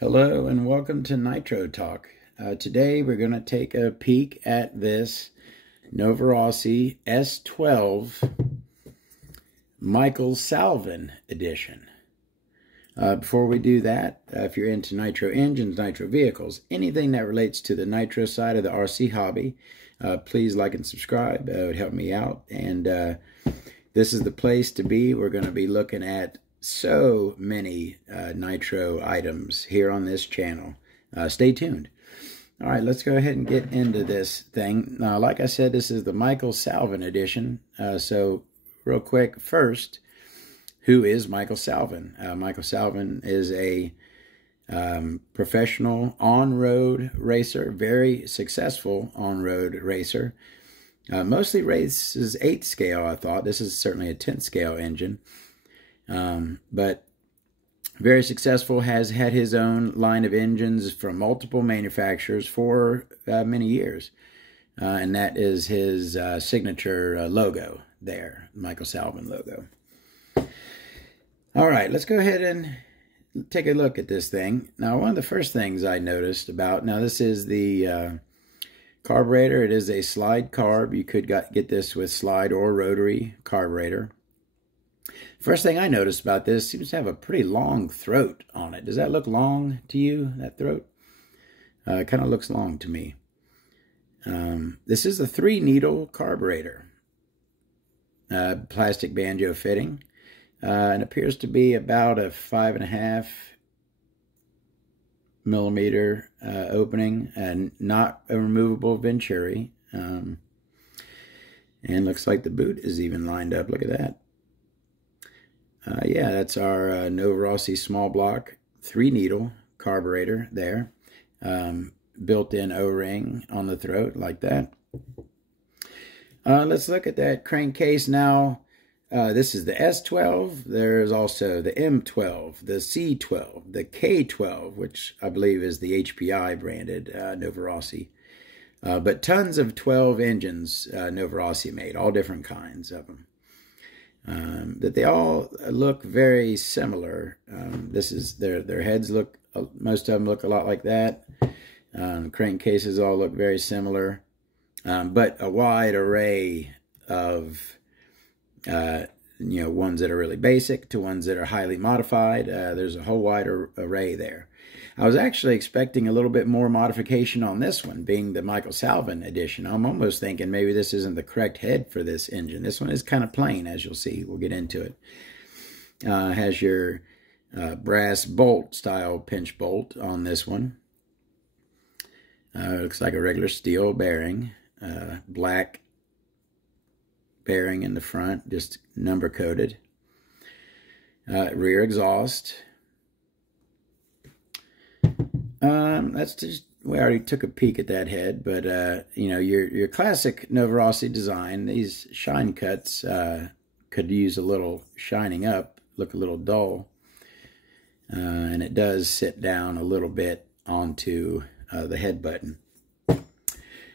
Hello and welcome to Nitro Talk. Today we're going to take a peek at this Novarossi S12 Michael Salven edition. Before we do that, if you're into nitro engines, nitro vehicles, anything that relates to the nitro side of the RC hobby, please like and subscribe. It would help me out. And this is the place to be. We're going to be looking at so many nitro items here on this channel. Stay tuned. All right, let's go ahead and get into this thing. Now, like I said, this is the Michael Salven edition. So real quick, first, who is Michael Salven? Michael Salven is a professional on-road racer, very successful on-road racer. Mostly races 8th scale, I thought. This is certainly a 10th scale engine. But very successful, has had his own line of engines from multiple manufacturers for many years. And that is his signature logo there, Michael Salven logo. All right, let's go ahead and take a look at this thing. Now, one of the first things I noticed about, now this is the carburetor. It is a slide carb. You could get this with slide or rotary carburetor. First thing I noticed about this, seems to have a pretty long throat on it. Does that look long to you, that throat? It kind of looks long to me. This is a 3-needle carburetor. Plastic banjo fitting. And appears to be about a 5.5 millimeter opening, and not a removable venturi. And looks like the boot is even lined up. Look at that. Yeah, that's our Novarossi small block 3-needle carburetor there. Built-in O-ring on the throat like that. Let's look at that crankcase now. This is the S12. There's also the M12, the C12, the K12, which I believe is the HPI branded Novarossi. But tons of 12 engines Novarossi made, all different kinds of them. That they all look very similar. This is their heads look, most of them look a lot like that. Crankcases all look very similar, but a wide array of ones that are really basic to ones that are highly modified. There's a whole wide array there. I was actually expecting a little bit more modification on this one, being the Michael Salven edition. I'm almost thinking maybe this isn't the correct head for this engine. This one is kind of plain, as you'll see. We'll get into it. Has your brass bolt style pinch bolt on this one. Looks like a regular steel bearing. Black bearing in the front, just number coded. Rear exhaust. That's just, we already took a peek at that head, but your classic Novarossi design. These shine cuts could use a little shining up, look a little dull, and it does sit down a little bit onto the head button.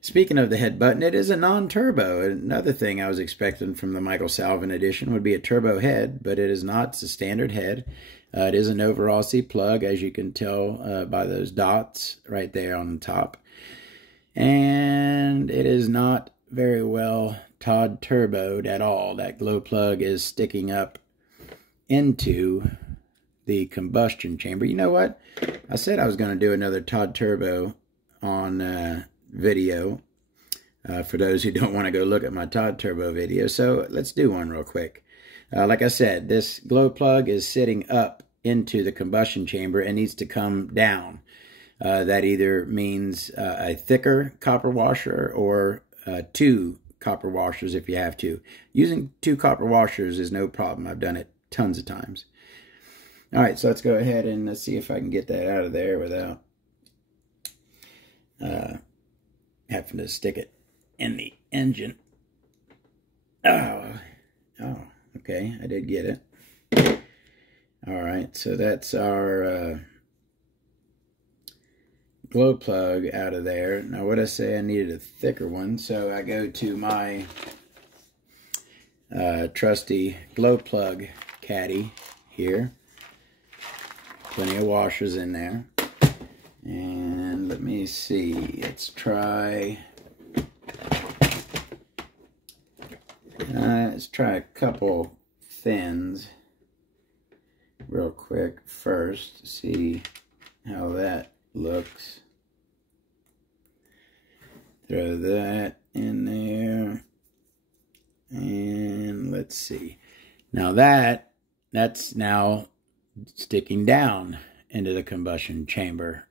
Speaking of the head button, it is a non-turbo. Another thing I was expecting from the Michael Salven edition would be a turbo head, but it is not. It's a standard head. It is a Novarossi plug, as you can tell by those dots right there on the top. And it is not very well Todd turboed at all. That glow plug is sticking up into the combustion chamber. You know what? I said I was going to do another Todd turbo on video for those who don't want to go look at my Todd turbo video. So let's do one real quick. Like I said, this glow plug is sitting up into the combustion chamber and needs to come down. That either means a thicker copper washer or 2 copper washers if you have to. Using 2 copper washers is no problem. I've done it tons of times. All right, so let's go ahead and let's see if I can get that out of there without having to stick it in the engine. Oh, okay, I did get it. All right, so that's our glow plug out of there. Now, what I say, I needed a thicker one, so I go to my trusty glow plug caddy here. Plenty of washers in there. And let me see, let's try a couple thins real quick first to see how that looks. Throw that in there, and let's see. Now that's now sticking down into the combustion chamber.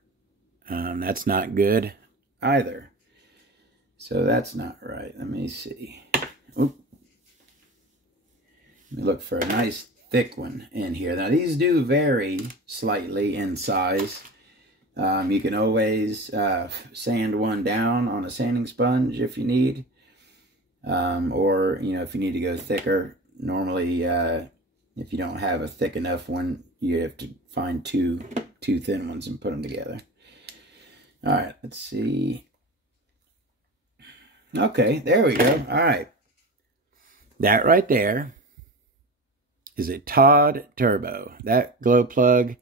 That's not good either. So that's not right. Let me see. Oop. Let me look for a nice thick one in here. Now these do vary slightly in size. You can always sand one down on a sanding sponge if you need. Or, you know, if you need to go thicker, normally if you don't have a thick enough one, you have to find two thin ones and put them together. All right, let's see. Okay, there we go. All right. That right there is a Todd Turbo. That glow plug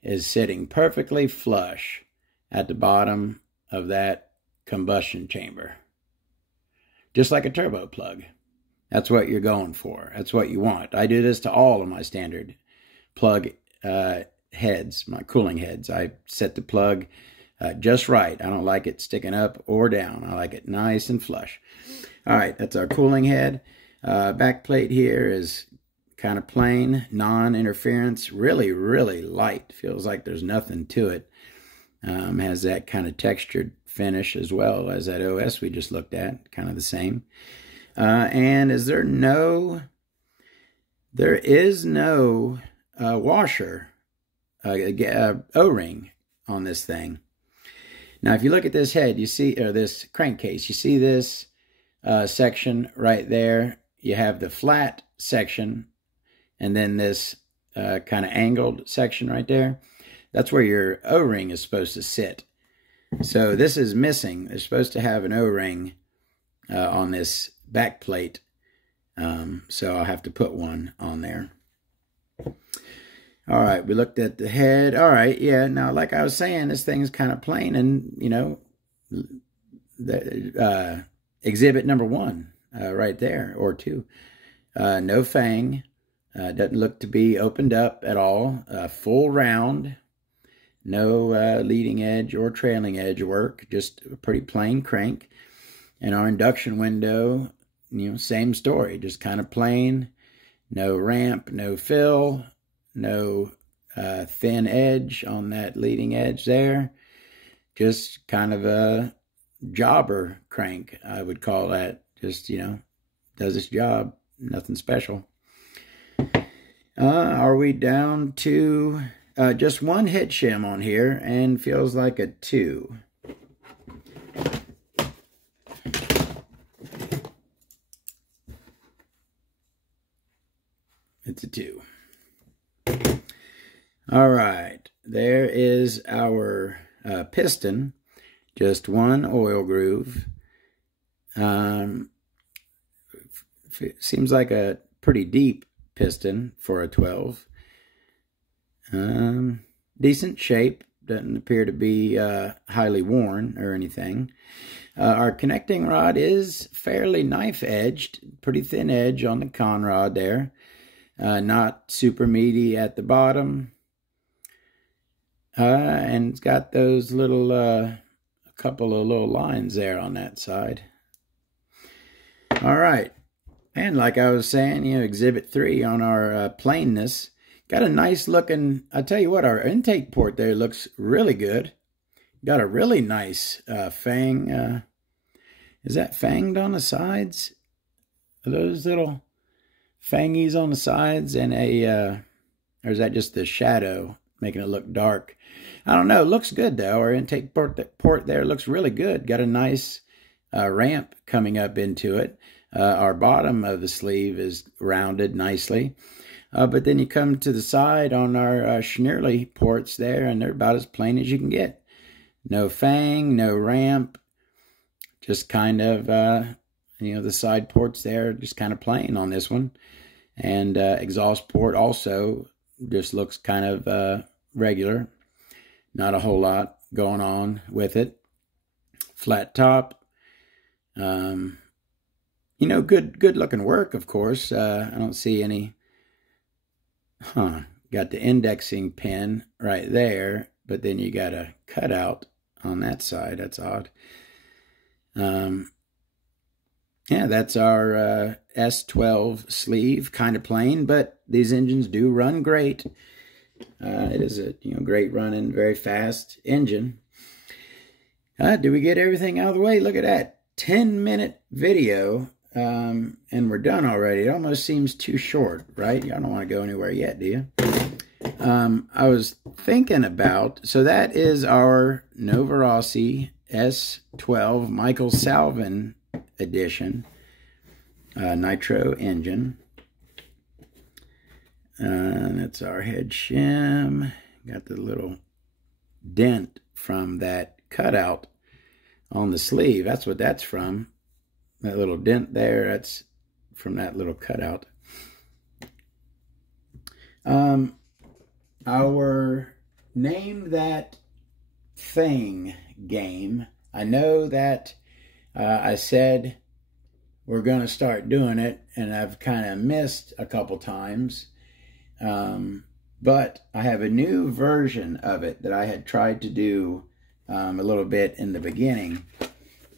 is sitting perfectly flush at the bottom of that combustion chamber. Just like a turbo plug. That's what you're going for. That's what you want. I do this to all of my standard plug heads, my cooling heads. I set the plug just right. I don't like it sticking up or down. I like it nice and flush. All right, that's our cooling head. Back plate here is kind of plain, non-interference, really, really light. Feels like there's nothing to it. Has that kind of textured finish as well as that OS we just looked at, kind of the same. And there is no washer, O-ring on this thing. Now, if you look at this head, you see, or this crankcase, you see this section right there. You have the flat section, and then this kind of angled section right there. That's where your O-ring is supposed to sit. So this is missing. They're supposed to have an O-ring on this back plate. So I'll have to put one on there. All right, we looked at the head. All right, yeah, now like I was saying, this thing's kind of plain, and, you know, the, exhibit number 1 right there, or 2. No fang. Doesn't look to be opened up at all. Full round. No leading edge or trailing edge work. Just a pretty plain crank. And our induction window, you know, same story. Just kind of plain. No ramp, no fill. No thin edge on that leading edge there. Just kind of a jobber crank, I would call that. Just, you know, does its job. Nothing special. Are we down to just one hit shim on here, and feels like a 2. It's a 2. All right, there is our piston. Just one oil groove. Seems like a pretty deep piston for a 12. Decent shape. Doesn't appear to be highly worn or anything. Our connecting rod is fairly knife-edged. Pretty thin edge on the con rod there. Not super meaty at the bottom. And it's got those little, a couple of little lines there on that side. All right. And like I was saying, you know, exhibit 3 on our plainness. Got a nice looking, I'll tell you what, our intake port there looks really good. Got a really nice fang. Is that fanged on the sides? Are those little fangies on the sides? And or is that just the shadow making it look dark? I don't know. It looks good, though. Our intake port there looks really good. Got a nice ramp coming up into it. Our bottom of the sleeve is rounded nicely. But then you come to the side on our Schneerly ports there, and they're about as plain as you can get. No fang, no ramp. Just kind of, you know, the side ports there, just kind of plain on this one. And exhaust port also just looks kind of regular. Not a whole lot going on with it. Flat top. You know, good looking work, of course. I don't see any. Got the indexing pin right there, but then you got a cutout on that side. That's odd. Yeah, that's our S12 sleeve, kind of plain, but these engines do run great. It is a great running, very fast engine. Did we get everything out of the way? Look at that, 10-minute video, and we're done already. It almost seems too short, right? Y'all don't want to go anywhere yet, do you? I was thinking about, so that is our Novarossi S12 Michael Salven edition Nitro engine. That's our head shim. Got the little dent from that cutout on the sleeve. That's what that's from. That little dent there, that's from that little cutout. Our Name That Thing game. I know that I said we're going to start doing it, and I've kind of missed a couple times. But I have a new version of it that I had tried to do a little bit in the beginning.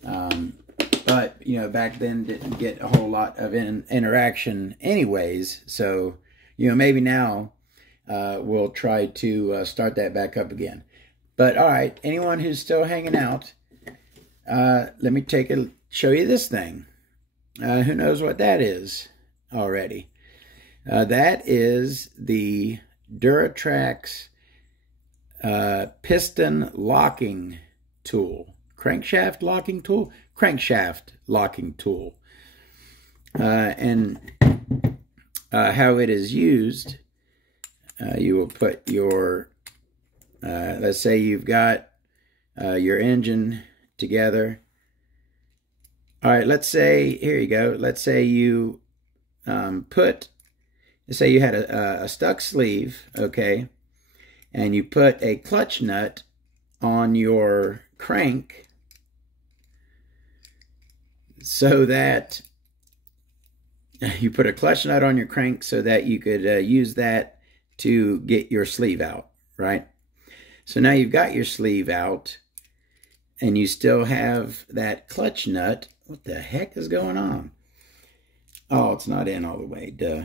But, back then didn't get a whole lot of interaction anyways. So, maybe now we'll try to start that back up again. But, all right, anyone who's still hanging out, let me show you this thing. Who knows what that is already? That is the Duratrax piston locking tool. Crankshaft locking tool? Crankshaft locking tool. And how it is used, you will put your, let's say you've got your engine together. All right, let's say, here you go. Let's say you say you had a stuck sleeve, okay, and you put a clutch nut on your crank so that you put a clutch nut on your crank so that you could use that to get your sleeve out, right? So now you've got your sleeve out and you still have that clutch nut. What the heck is going on? Oh, it's not in all the way, duh.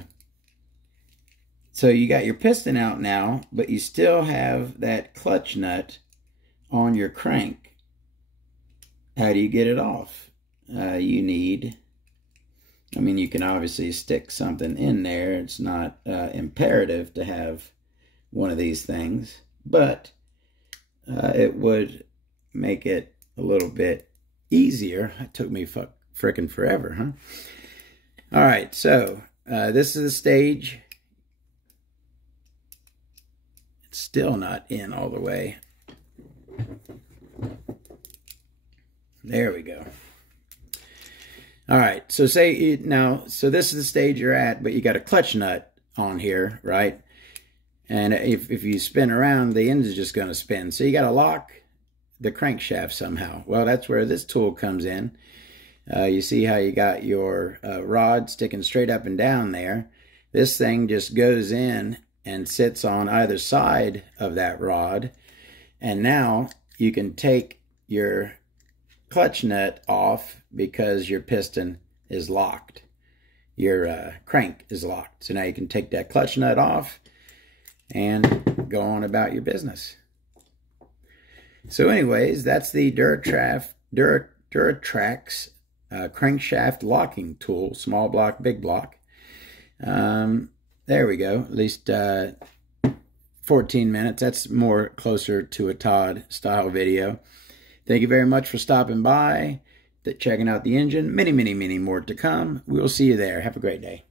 So you got your piston out now, but you still have that clutch nut on your crank. How do you get it off? You need, you can obviously stick something in there. It's not imperative to have one of these things, but it would make it a little bit easier. It took me frickin' forever, huh? All right, so this is the stage. It's still not in all the way. There we go. All right, so so this is the stage you're at, but you got a clutch nut on here, right? And if you spin around, the end is just going to spin. So you got to lock the crankshaft somehow. Well, that's where this tool comes in. You see how you got your rod sticking straight up and down there. This thing just goes in and sits on either side of that rod. And now you can take your clutch nut off because your piston is locked. Your crank is locked. So now you can take that clutch nut off and go on about your business. So anyways, that's the Duratrax crankshaft locking tool, small block, big block. There we go, at least 14 minutes. That's more closer to a Todd style video. Thank you very much for stopping by, checking out the engine. Many, many, many more to come. We will see you there. Have a great day.